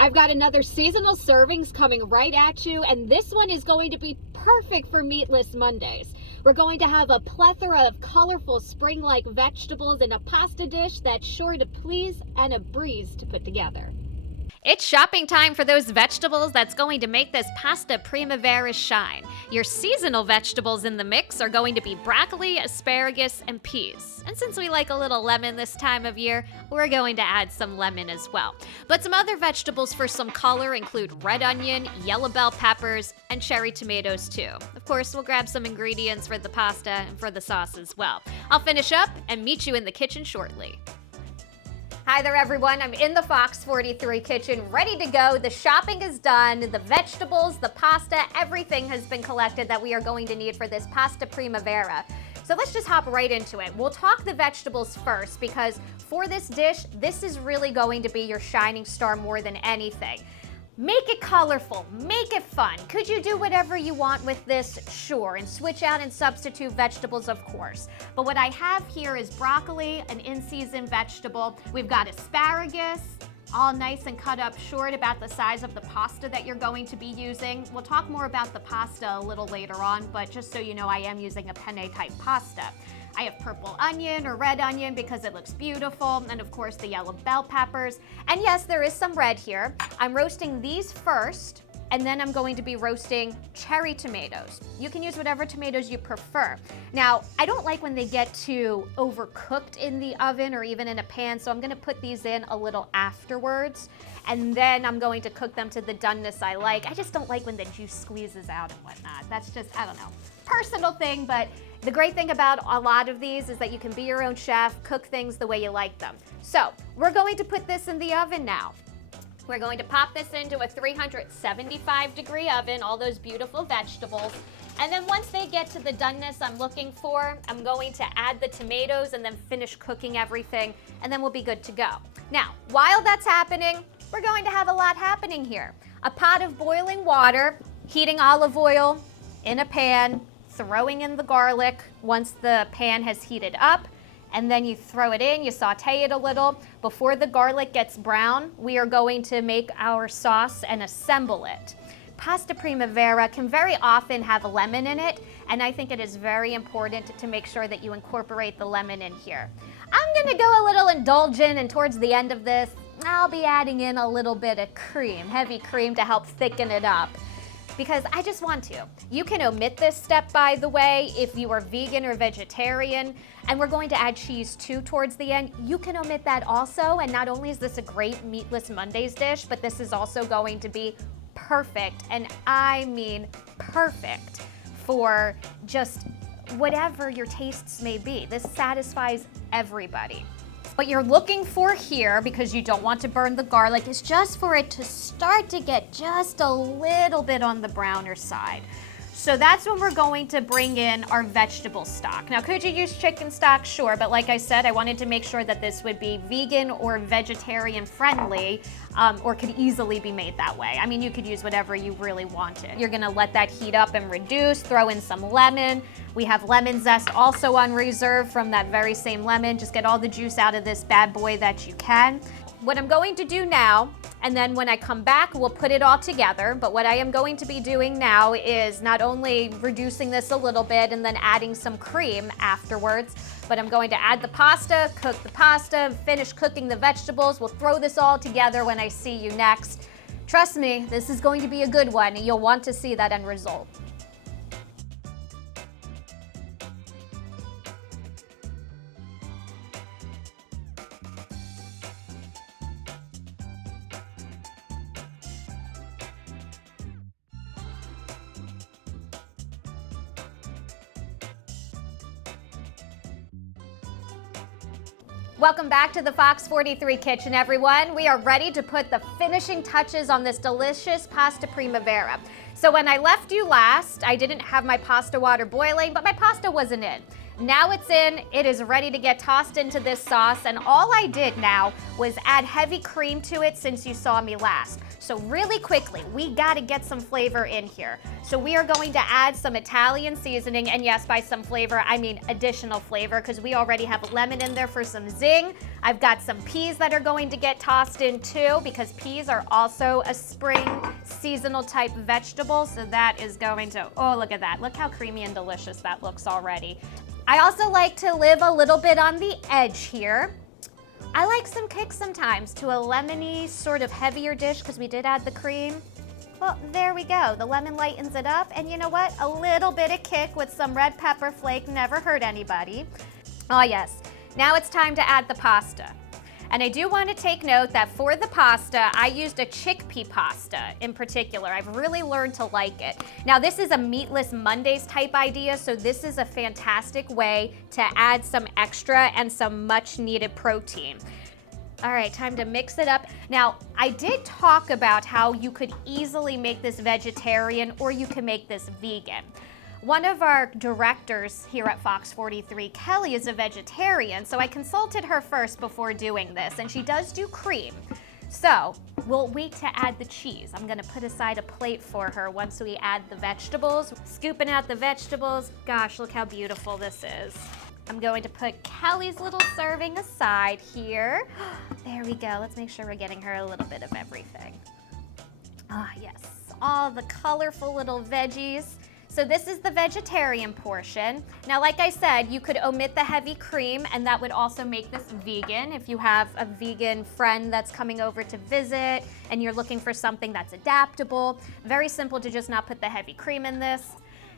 I've got another seasonal servings coming right at you, and this one is going to be perfect for meatless Mondays. We're going to have a plethora of colorful spring-like vegetables in a pasta dish that's sure to please and a breeze to put together. It's shopping time for those vegetables that's going to make this pasta Primavera shine. Your seasonal vegetables in the mix are going to be broccoli, asparagus, and peas. And since we like a little lemon this time of year, we're going to add some lemon as well. But some other vegetables for some color include red onion, yellow bell peppers, and cherry tomatoes too. Of course, we'll grab some ingredients for the pasta and for the sauce as well. I'll finish up and meet you in the kitchen shortly. Hi there, everyone. I'm in the Fox 43 kitchen, ready to go. The shopping is done. The vegetables, the pasta, everything has been collected that we are going to need for this pasta Primavera. So let's just hop right into it. We'll talk the vegetables first because for this dish, this is really going to be your shining star more than anything. Make it colorful, make it fun. Could you do whatever you want with this? Sure, and switch out and substitute vegetables, of course. But what I have here is broccoli, an in-season vegetable. We've got asparagus, all nice and cut up short, about the size of the pasta that you're going to be using. We'll talk more about the pasta a little later on, but just so you know, I am using a penne type pasta. I have purple onion or red onion because it looks beautiful, and of course the yellow bell peppers. And yes, there is some red here. I'm roasting these first, and then I'm going to be roasting cherry tomatoes. You can use whatever tomatoes you prefer. Now, I don't like when they get too overcooked in the oven or even in a pan, so I'm gonna put these in a little afterwards, and then I'm going to cook them to the doneness I like. I just don't like when the juice squeezes out and whatnot. That's just, I don't know, personal thing, but the great thing about a lot of these is that you can be your own chef, cook things the way you like them. So we're going to put this in the oven now. We're going to pop this into a 375-degree oven, all those beautiful vegetables. And then once they get to the doneness I'm looking for, I'm going to add the tomatoes and then finish cooking everything, and then we'll be good to go. Now, while that's happening, we're going to have a lot happening here. A pot of boiling water, heating olive oil in a pan, throwing in the garlic once the pan has heated up, and then you throw it in, you saute it a little. Before the garlic gets brown, we are going to make our sauce and assemble it. Pasta Primavera can very often have a lemon in it, and I think it is very important to make sure that you incorporate the lemon in here. I'm gonna go a little indulgent, and towards the end of this, I'll be adding in a little bit of cream, heavy cream, to help thicken it up, because I just want to. You can omit this step, by the way, if you are vegan or vegetarian, and we're going to add cheese too towards the end. You can omit that also, and not only is this a great meatless Mondays dish, but this is also going to be perfect, and I mean perfect, for just whatever your tastes may be. This satisfies everybody. What you're looking for here, because you don't want to burn the garlic, is just for it to start to get just a little bit on the browner side. So that's when we're going to bring in our vegetable stock. Now, could you use chicken stock? Sure, but like I said, I wanted to make sure that this would be vegan or vegetarian friendly, or could easily be made that way. I mean, you could use whatever you really wanted. You're gonna let that heat up and reduce, throw in some lemon. We have lemon zest also on reserve from that very same lemon. Just get all the juice out of this bad boy that you can. What I'm going to do now, and then when I come back, we'll put it all together, but what I am going to be doing now is not only reducing this a little bit and then adding some cream afterwards, but I'm going to add the pasta, cook the pasta, finish cooking the vegetables. We'll throw this all together when I see you next. Trust me, this is going to be a good one, and you'll want to see that end result. Welcome back to the Fox 43 kitchen, everyone. We are ready to put the finishing touches on this delicious pasta Primavera. So when I left you last, I didn't have my pasta water boiling, but my pasta wasn't in. Now it's in, it is ready to get tossed into this sauce, and all I did now was add heavy cream to it since you saw me last. So really quickly, we gotta get some flavor in here. So we are going to add some Italian seasoning, and yes, by some flavor, I mean additional flavor, because we already have lemon in there for some zing. I've got some peas that are going to get tossed in too, because peas are also a spring seasonal type vegetable, so that is going to, oh, look at that. Look how creamy and delicious that looks already. I also like to live a little bit on the edge here. I like some kick sometimes to a lemony, sort of heavier dish because we did add the cream. Well, there we go. The lemon lightens it up, and you know what? A little bit of kick with some red pepper flake never hurt anybody. Oh yes, now it's time to add the pasta. And I do want to take note that for the pasta, I used a chickpea pasta in particular. I've really learned to like it. Now this is a Meatless Mondays type idea, so this is a fantastic way to add some extra and some much needed protein. All right, time to mix it up. Now, I did talk about how you could easily make this vegetarian or you can make this vegan. One of our directors here at Fox 43, Kelly, is a vegetarian, so I consulted her first before doing this, and she does do cream. So we'll wait to add the cheese. I'm gonna put aside a plate for her once we add the vegetables. Scooping out the vegetables. Gosh, look how beautiful this is. I'm going to put Kelly's little serving aside here. There we go. Let's make sure we're getting her a little bit of everything. Ah, yes, all the colorful little veggies. So this is the vegetarian portion. Now, like I said, you could omit the heavy cream, and that would also make this vegan. If you have a vegan friend that's coming over to visit and you're looking for something that's adaptable, very simple to just not put the heavy cream in this.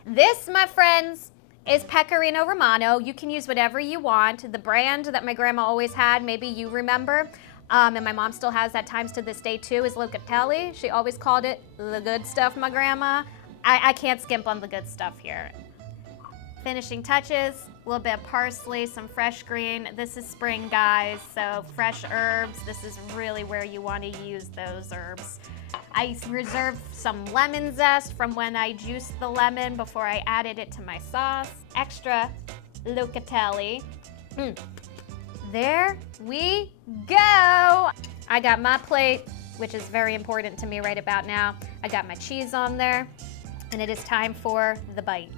This, my friends, is Pecorino Romano. You can use whatever you want. The brand that my grandma always had, maybe you remember, and my mom still has at times to this day too, is Locatelli. She always called it the good stuff, my grandma. I can't skimp on the good stuff here. Finishing touches, a little bit of parsley, some fresh green. This is spring, guys, so fresh herbs. This is really where you want to use those herbs. I reserved some lemon zest from when I juiced the lemon before I added it to my sauce. Extra Locatelli. There we go. I got my plate, which is very important to me right about now. I got my cheese on there. And it is time for the bite.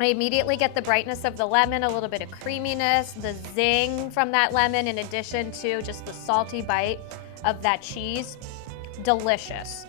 I immediately get the brightness of the lemon, a little bit of creaminess, the zing from that lemon, in addition to just the salty bite of that cheese. Delicious.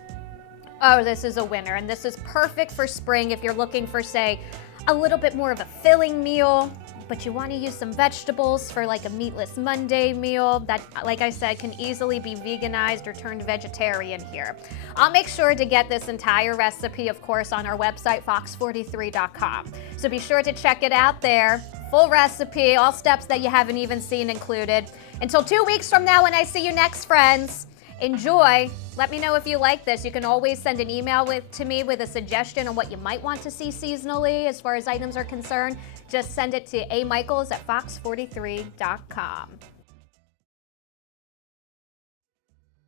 Oh, this is a winner, and this is perfect for spring if you're looking for, say, a little bit more of a filling meal, but you want to use some vegetables for like a Meatless Monday meal that, like I said, can easily be veganized or turned vegetarian here. I'll make sure to get this entire recipe, of course, on our website, fox43.com. So be sure to check it out there. Full recipe, all steps that you haven't even seen included. Until 2 weeks from now when I see you next, friends. Enjoy. Let me know if you like this. You can always send an email to me with a suggestion on what you might want to see seasonally as far as items are concerned. Just send it to amikels@fox43.com.